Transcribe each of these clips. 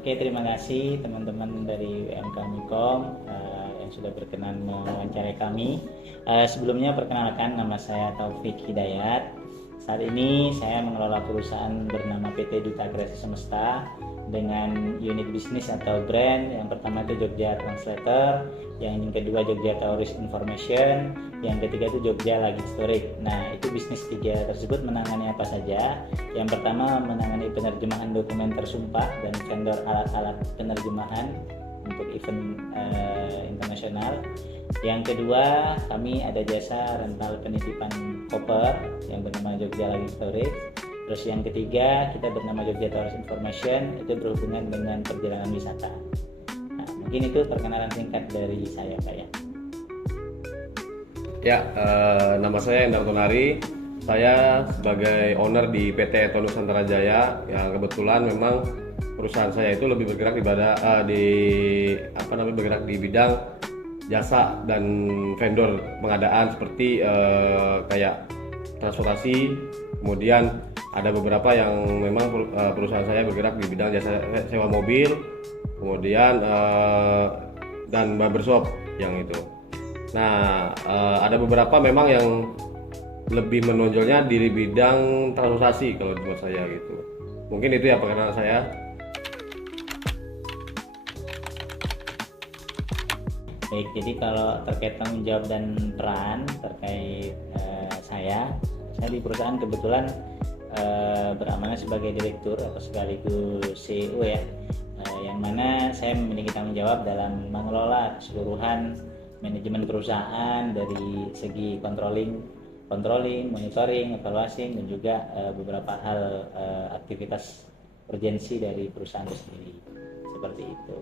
Oke, terima kasih teman-teman dari WMK Mikom yang sudah berkenan mewawancarai kami. Sebelumnya perkenalkan, nama saya Taufik Hidayat. Saat ini saya mengelola perusahaan bernama PT Duta Kreasi Semesta dengan unit bisnis atau brand. Yang pertama itu Jogja Translator, yang kedua Jogja Tourist Information, yang ketiga itu Jogja Logistorik. Nah, itu bisnis tiga tersebut menangani apa saja? Yang pertama menangani penerjemahan dokumen tersumpah dan vendor alat-alat penerjemahan untuk event internasional. Yang kedua, kami ada jasa rental penitipan koper yang bernama Jogja Logistorik. Terus yang ketiga, kita bernama Jogja Tourist Information, itu berhubungan dengan perjalanan wisata. Nah, mungkin itu perkenalan singkat dari saya, Pak ya. Ya, nama saya Endar Tonari. Saya sebagai owner di PT Eto Nusantara Jaya, yang kebetulan memang perusahaan saya itu lebih bergerak bergerak di bidang jasa dan vendor pengadaan seperti kayak transportasi. Kemudian ada beberapa yang memang perusahaan saya bergerak di bidang jasa sewa mobil, kemudian dan barbershop yang itu. Nah, ada beberapa memang yang lebih menonjolnya di bidang transportasi kalau buat saya gitu. Mungkin itu ya perkenalan saya. Baik, jadi kalau terkait tanggung jawab dan peran terkait saya di perusahaan kebetulan beramanah sebagai direktur atau sekaligus CEO ya, yang mana saya memiliki tanggung jawab dalam mengelola keseluruhan manajemen perusahaan dari segi controlling, monitoring, evaluasi, dan juga beberapa hal aktivitas urgensi dari perusahaan itu sendiri, seperti itu.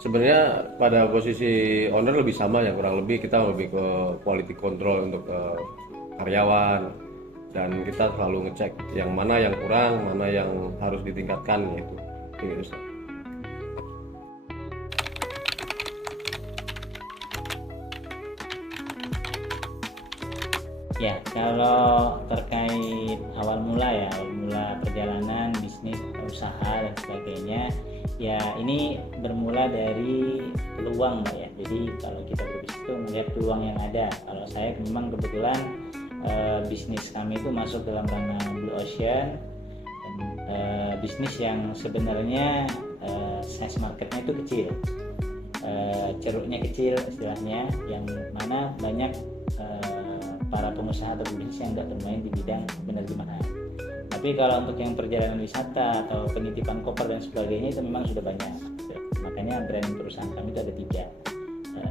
Sebenarnya pada posisi owner lebih sama ya, kurang lebih kita lebih ke quality control untuk karyawan, dan kita selalu ngecek yang mana yang kurang, mana yang harus ditingkatkan gitu. Ini Ustaz. Ya, kalau terkait awal mula perjalanan bisnis, usaha dan sebagainya, ya ini bermula dari peluang, Mbak ya. Jadi kalau kita berbisnis itu melihat peluang yang ada. Kalau saya memang kebetulan bisnis kami itu masuk dalam ranah Blue Ocean, dan bisnis yang sebenarnya size marketnya itu kecil, ceruknya kecil istilahnya, yang mana banyak para pengusaha atau bisnis yang nggak bermain di bidang penerjemahan. Tapi kalau untuk yang perjalanan wisata atau penitipan koper dan sebagainya itu memang sudah banyak. Makanya brand perusahaan kami itu ada 3.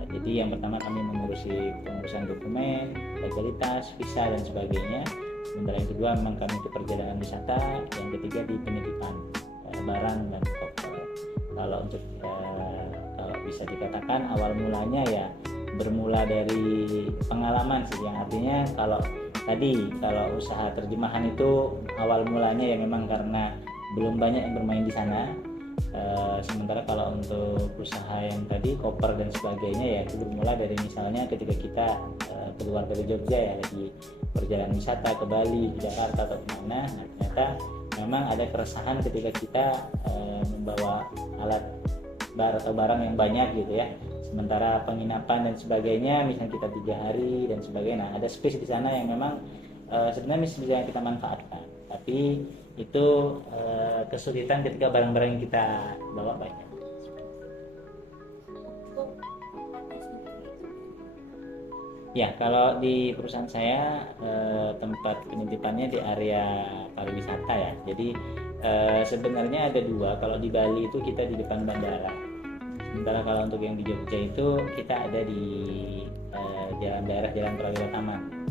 Jadi yang pertama kami mengurusi pengurusan dokumen, legalitas, visa dan sebagainya. Sementara yang kedua memang kami itu perjalanan wisata. Yang ketiga di penitipan barang dan koper. Kalau untuk kalau bisa dikatakan awal mulanya ya bermula dari pengalaman sih, yang artinya kalau usaha terjemahan itu awal mulanya ya memang karena belum banyak yang bermain di sana. Sementara kalau untuk usaha yang tadi koper dan sebagainya ya itu bermula dari misalnya ketika kita keluar dari Jogja ya, lagi perjalanan wisata ke Bali, ke Jakarta atau kemana. Nah, ternyata memang ada keresahan ketika kita membawa alat atau barang yang banyak gitu ya. Sementara penginapan dan sebagainya misalnya kita 3 hari dan sebagainya, nah ada space di sana yang memang sebenarnya bisa kita manfaatkan, tapi itu kesulitan ketika barang-barang yang kita bawa banyak. Ya, kalau di perusahaan saya tempat penitipannya di area pariwisata ya. Jadi sebenarnya ada 2. Kalau di Bali itu kita di depan bandara. Sementara kalau untuk yang di Jogja itu kita ada di Jalan Prawira Taman.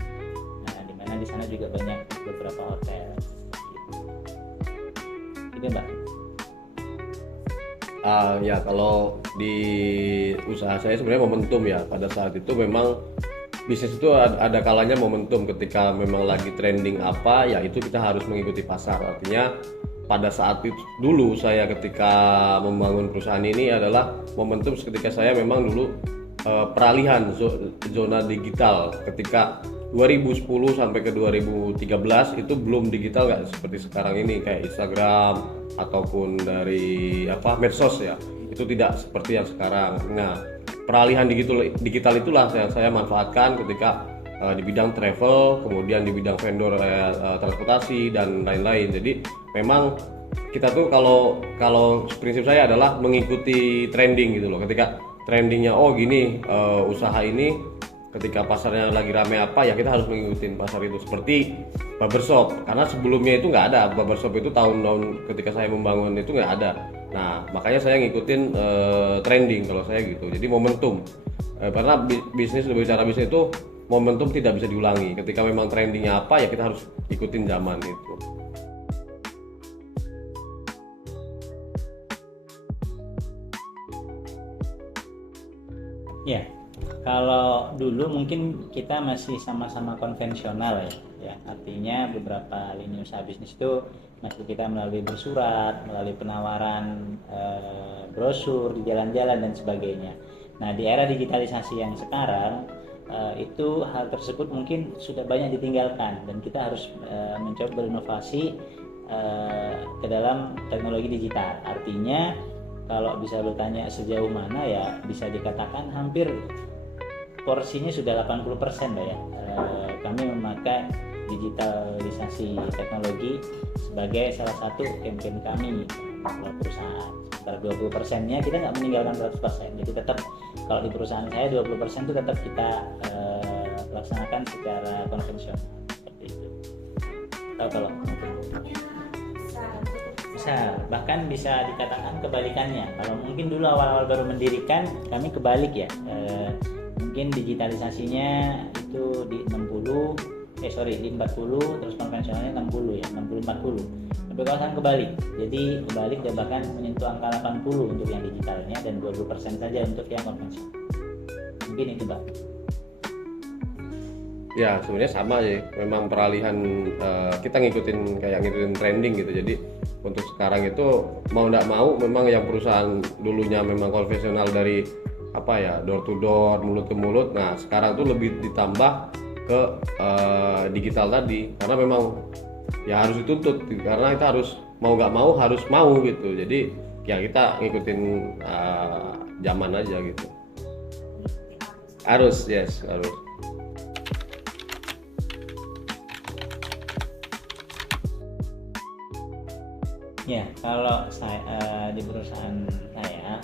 Nah, di mana di sana juga banyak beberapa hotel. Gitu, Mbak. Ya, kalau di usaha saya sebenarnya momentum ya. Pada saat itu memang bisnis itu ada kalanya momentum, ketika memang lagi trending apa ya itu kita harus mengikuti pasar. Artinya pada saat itu dulu saya ketika membangun perusahaan ini adalah momentum ketika saya memang dulu peralihan zona digital. Ketika 2010 sampai ke 2013 itu belum digital nggak seperti sekarang ini, kayak Instagram, ataupun dari medsos ya, itu tidak seperti yang sekarang. Nah, peralihan digital itulah yang saya manfaatkan ketika di bidang travel, kemudian di bidang vendor transportasi dan lain-lain. Jadi memang kita tuh kalau prinsip saya adalah mengikuti trending gitu loh. Ketika trendingnya gini, usaha ini ketika pasarnya lagi rame ya kita harus mengikuti pasar itu. Seperti barbershop, karena sebelumnya itu nggak ada barbershop, itu tahun-tahun ketika saya membangun itu nggak ada. Nah, makanya saya ngikutin trending kalau saya gitu. Jadi momentum, karena berbicara bisnis itu momentum tidak bisa diulangi. Ketika memang trendingnya ya kita harus ikutin zaman itu. Ya, kalau dulu mungkin kita masih sama-sama konvensional ya. Artinya beberapa lini usaha bisnis itu masih kita melalui bersurat, melalui penawaran brosur di jalan-jalan dan sebagainya. Nah, di era digitalisasi yang sekarang itu hal tersebut mungkin sudah banyak ditinggalkan dan kita harus mencoba berinovasi ke dalam teknologi digital. Artinya kalau bisa lu tanya sejauh mana, ya bisa dikatakan hampir porsinya sudah 80% ya. Kami memakai digitalisasi teknologi sebagai salah satu campaign kami di perusahaan. Sementara 20%-nya kita nggak meninggalkan 100%. Jadi tetap kalau di perusahaan saya 20% itu tetap kita laksanakan secara konvensional seperti itu. Kalau bahkan bisa dikatakan kebalikannya. Kalau mungkin dulu awal-awal baru mendirikan kami kebalik ya, mungkin digitalisasinya itu di 40, terus konvensionalnya 60 ya, 60-40. Tapi kalau sekarang kebalik, jadi kebalik dan bahkan menyentuh angka 80 untuk yang digitalnya dan 20% saja untuk yang konvensional. Mungkin itu Mbak. Ya sebenarnya sama sih, memang peralihan kita ngikutin trending gitu. Jadi untuk sekarang itu mau nggak mau memang yang perusahaan dulunya memang konvensional dari door to door, mulut ke mulut. Nah sekarang tuh lebih ditambah ke digital tadi, karena memang ya harus dituntut, karena kita harus mau nggak mau harus mau gitu. Jadi ya kita ngikutin zaman aja gitu. Harus. Ya, kalau saya di perusahaan saya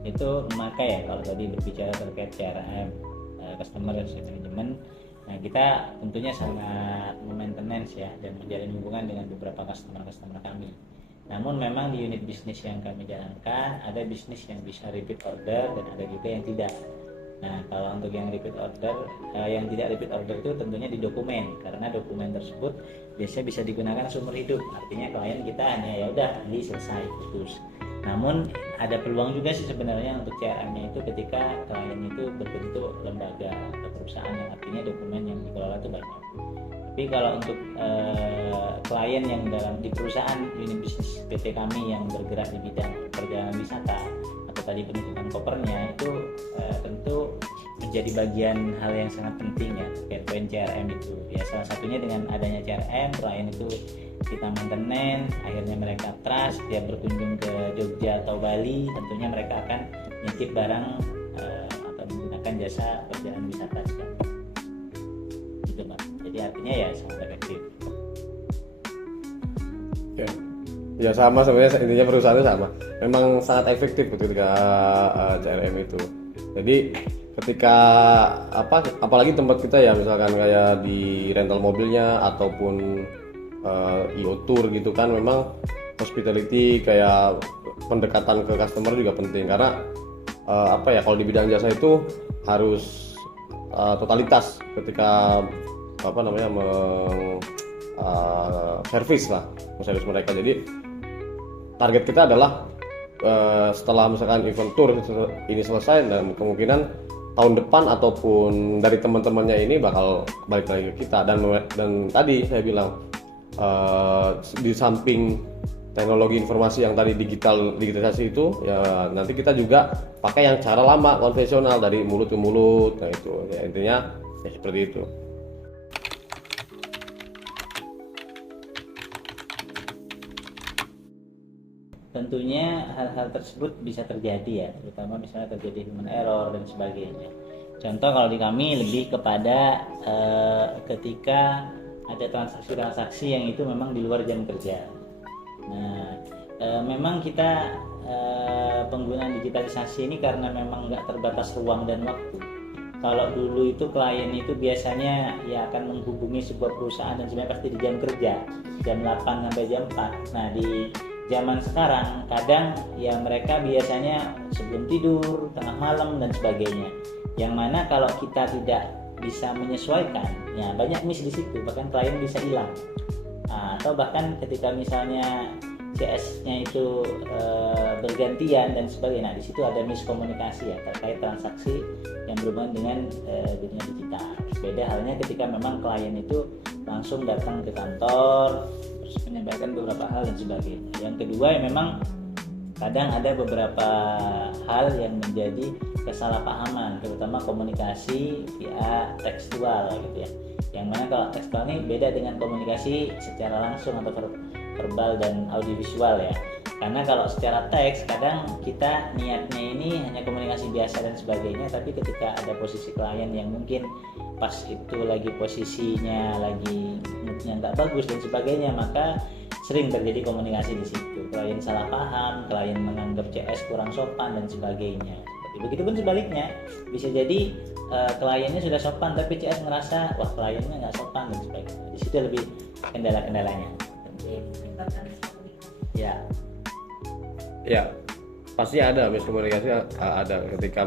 itu memakai ya, kalau tadi berbicara terkait CRM, customer relationship management. Nah, kita tentunya sangat maintenance ya dan menjalin hubungan dengan beberapa customer kami. Namun memang di unit bisnis yang kami jalankan ada bisnis yang bisa repeat order dan ada juga yang tidak. Nah, kalau untuk yang repeat order, yang tidak repeat order itu tentunya di dokumen, karena dokumen tersebut biasanya bisa digunakan seumur hidup. Artinya klien kita hanya ya udah beli selesai putus. Namun ada peluang juga sih sebenarnya untuk CRM-nya itu ketika klien itu berbentuk lembaga atau perusahaan, yang artinya dokumen yang dikelola itu banyak. Tapi kalau untuk klien yang di perusahaan unit bisnis PT kami yang bergerak di bidang perjalanan wisata atau tadi penitipan kopernya, itu tentu menjadi bagian hal yang sangat penting ya terkait poin CRM itu. Ya salah satunya dengan adanya CRM, klien itu kita maintenance, akhirnya mereka trust, dia berkunjung ke Jogja atau Bali, tentunya mereka akan nitip barang atau menggunakan jasa perjalanan wisata sekali. Gitu Pak. Jadi artinya ya sangat efektif. Ya sama sebenarnya, intinya perusahaannya sama. Memang sangat efektif ketika CRM itu. Jadi ketika apalagi tempat kita ya, misalkan kayak di rental mobilnya ataupun IO tour gitu kan, memang hospitality kayak pendekatan ke customer juga penting, karena kalau di bidang jasa itu harus totalitas ketika servis mereka. Jadi target kita adalah setelah misalkan event tour ini selesai, dan kemungkinan tahun depan ataupun dari teman-temannya ini bakal balik lagi ke kita. Dan tadi saya bilang di samping teknologi informasi yang tadi digitalisasi itu, ya nanti kita juga pakai yang cara lama konvensional dari mulut ke mulut. Nah itu ya, intinya ya seperti itu. tentunya hal-hal tersebut bisa terjadi ya, terutama misalnya terjadi human error dan sebagainya. Contoh kalau di kami lebih kepada ketika ada transaksi-transaksi yang itu memang di luar jam kerja. Nah, memang kita penggunaan digitalisasi ini karena memang nggak terbatas ruang dan waktu. Kalau dulu itu klien itu biasanya ya akan menghubungi sebuah perusahaan dan sebenarnya pasti di jam kerja, jam 8 sampai jam 4. Nah, di zaman sekarang kadang ya mereka biasanya sebelum tidur, tengah malam dan sebagainya. Yang mana kalau kita tidak bisa menyesuaikan, ya banyak miss di situ, bahkan klien bisa hilang. Nah, atau bahkan ketika misalnya CS-nya itu bergantian dan sebagainya. Nah, di situ ada miskomunikasi ya terkait transaksi yang berhubungan dengan dunia digital. Beda halnya ketika memang klien itu langsung datang ke kantor terus menyampaikan beberapa hal dan sebagainya. Yang kedua ya memang kadang ada beberapa hal yang menjadi kesalahpahaman, terutama komunikasi via tekstual gitu ya. Yang mana kalau tekstual ini beda dengan komunikasi secara langsung atau verbal dan audiovisual ya. Karena kalau secara teks kadang kita niatnya ini hanya komunikasi biasa dan sebagainya, tapi ketika ada posisi klien yang mungkin pas itu lagi posisinya lagi moodnya nggak bagus dan sebagainya, maka sering terjadi komunikasi di situ. Klien salah paham, klien menganggap CS kurang sopan dan sebagainya. Begitupun sebaliknya, bisa jadi kliennya sudah sopan tapi CS ngerasa wah kliennya nggak sopan dan sebagainya. Di situ lebih kendala-kendalanya. Ya, pasti ada miskomunikasi, ada ketika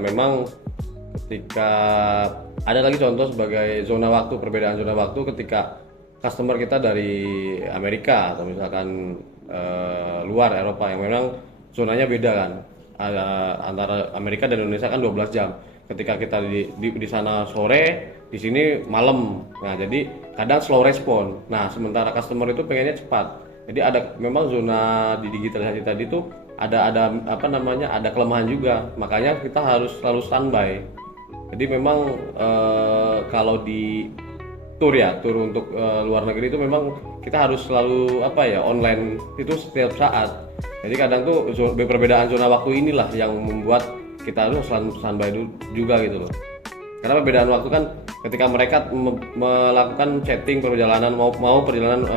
ada lagi contoh sebagai zona waktu, perbedaan zona waktu ketika customer kita dari Amerika atau misalkan luar Eropa yang memang zonanya beda kan, ada antara Amerika dan Indonesia kan 12 jam. Ketika kita di sana sore, di sini malam. Nah, jadi kadang slow respon. Nah, sementara customer itu pengennya cepat. Jadi ada memang zona di digitalisasi tadi tuh ada ada kelemahan juga. Makanya kita harus selalu standby. Jadi memang kalau di tur untuk luar negeri itu memang kita harus selalu online itu setiap saat. Jadi kadang tuh perbedaan zona waktu inilah yang membuat kita harus standby juga gitu loh. Karena perbedaan waktu kan ketika mereka melakukan chatting perjalanan mau perjalanan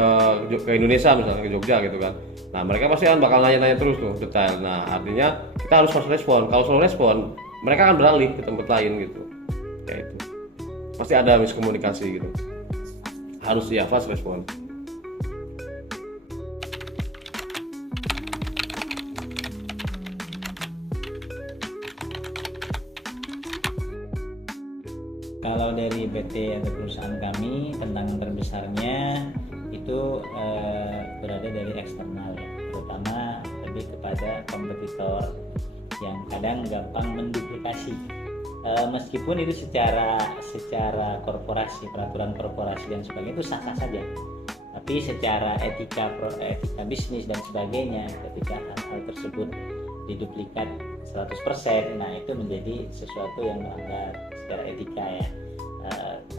ke Indonesia misalnya ke Jogja gitu kan. Nah, mereka pasti kan bakal nanya-nanya terus tuh detail. Nah, artinya kita harus fast respon. Kalau slow respon, mereka akan beralih ke tempat lain gitu. Kayak itu. Pasti ada miskomunikasi gitu. Harus ya fast respon. Kalau dari PT atau perusahaan kami, tantangan terbesarnya itu berada dari eksternal ya, terutama lebih kepada kompetitor yang kadang gampang menduplikasi. Meskipun itu secara korporasi, peraturan korporasi dan sebagainya itu sah-sah saja, tapi secara etika bisnis dan sebagainya, ketika hal-hal tersebut diduplikat 100%, nah itu menjadi sesuatu yang melanggar secara etika ya.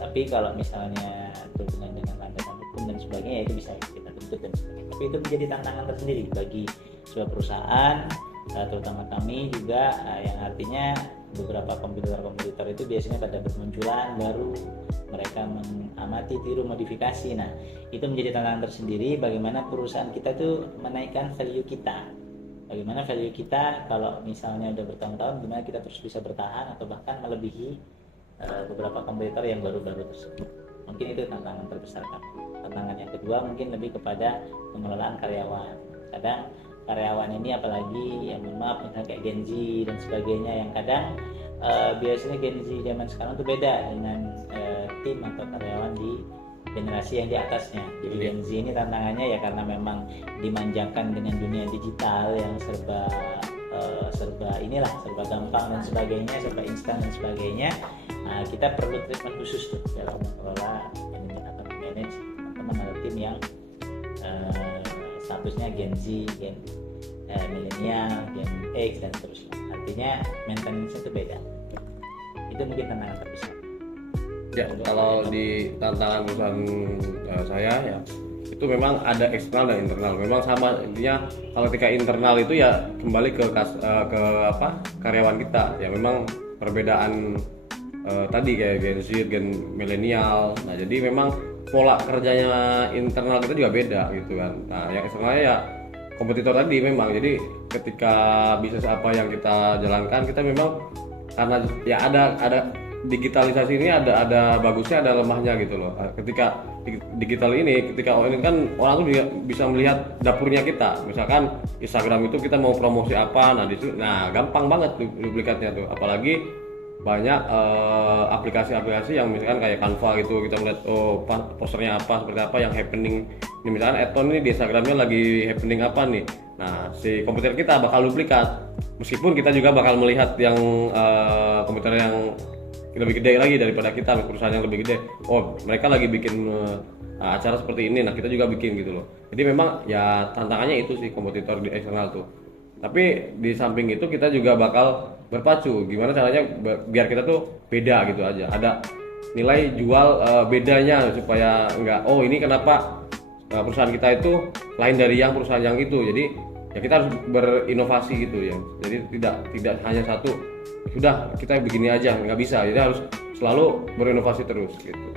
Tapi kalau misalnya berhubungan dengan landasan hukum dan sebagainya, itu bisa kita tuntut dan sebagainya. Tapi itu menjadi tantangan tersendiri bagi sebuah perusahaan, terutama kami juga, yang artinya beberapa kompetitor itu biasanya pada bermunculan baru mereka mengamati, tiru, modifikasi. Nah, itu menjadi tantangan tersendiri bagaimana perusahaan kita tuh menaikkan value kita. Bagaimana value kita kalau misalnya udah bertahun-tahun, gimana kita terus bisa bertahan atau bahkan melebihi beberapa kompetitor yang baru-baru tersebut. Mungkin itu tantangan terbesar kami. Tantangan yang kedua mungkin lebih kepada pengelolaan karyawan. Kadang karyawan ini apalagi yang maaf misalnya kayak Gen Z dan sebagainya, yang kadang biasanya Gen Z zaman sekarang tuh beda dengan tim atau karyawan di generasi yang di atasnya. Jadi Gen Z ini tantangannya ya karena memang dimanjakan dengan dunia digital yang serba gampang dan sebagainya, serba instan dan sebagainya. Nah, kita perlu treatment khusus tuh dalam mengelola atau manage teman-teman atau tim yang statusnya Gen Z, Gen milenial, Gen X dan seterusnya. Artinya maintenance itu beda. Itu mungkin tantangan terbesar. Ya, kalau di tantangan perusahaan saya ya itu memang ada eksternal dan internal. Memang sama intinya, kalau ketika internal itu ya kembali ke karyawan kita. Ya memang perbedaan tadi kayak Gen Z, Gen milenial. Nah, jadi memang pola kerjanya internal kita juga beda gitu kan. Nah, yang eksternalnya ya kompetitor tadi memang. Jadi ketika bisnis apa yang kita jalankan, kita memang karena ya ada digitalisasi ini ada bagusnya, ada lemahnya gitu loh. Ketika digital ini, ketika ini kan orang tuh bisa melihat dapurnya kita. Misalkan Instagram itu kita mau promosi apa, nah gampang banget duplikatnya tuh. Apalagi banyak aplikasi-aplikasi yang misalkan kayak Canva gitu, kita melihat posternya apa, seperti apa yang happening. Ini misalkan Eton ini di Instagramnya lagi happening apa nih. Nah, si komputer kita bakal duplikat. Meskipun kita juga bakal melihat yang komputer yang lebih gede lagi daripada kita, perusahaan yang lebih gede. Oh, mereka lagi bikin acara seperti ini, nah kita juga bikin gitu loh. Jadi memang ya tantangannya itu sih kompetitor di eksternal tuh. Tapi di samping itu kita juga bakal berpacu. Gimana caranya biar kita tuh beda gitu aja. Ada nilai jual bedanya supaya enggak, oh ini kenapa perusahaan kita itu lain dari yang perusahaan yang itu. Jadi ya kita harus berinovasi gitu ya. Jadi tidak hanya satu, sudah kita begini aja, nggak bisa. Jadi harus selalu berinovasi terus gitu.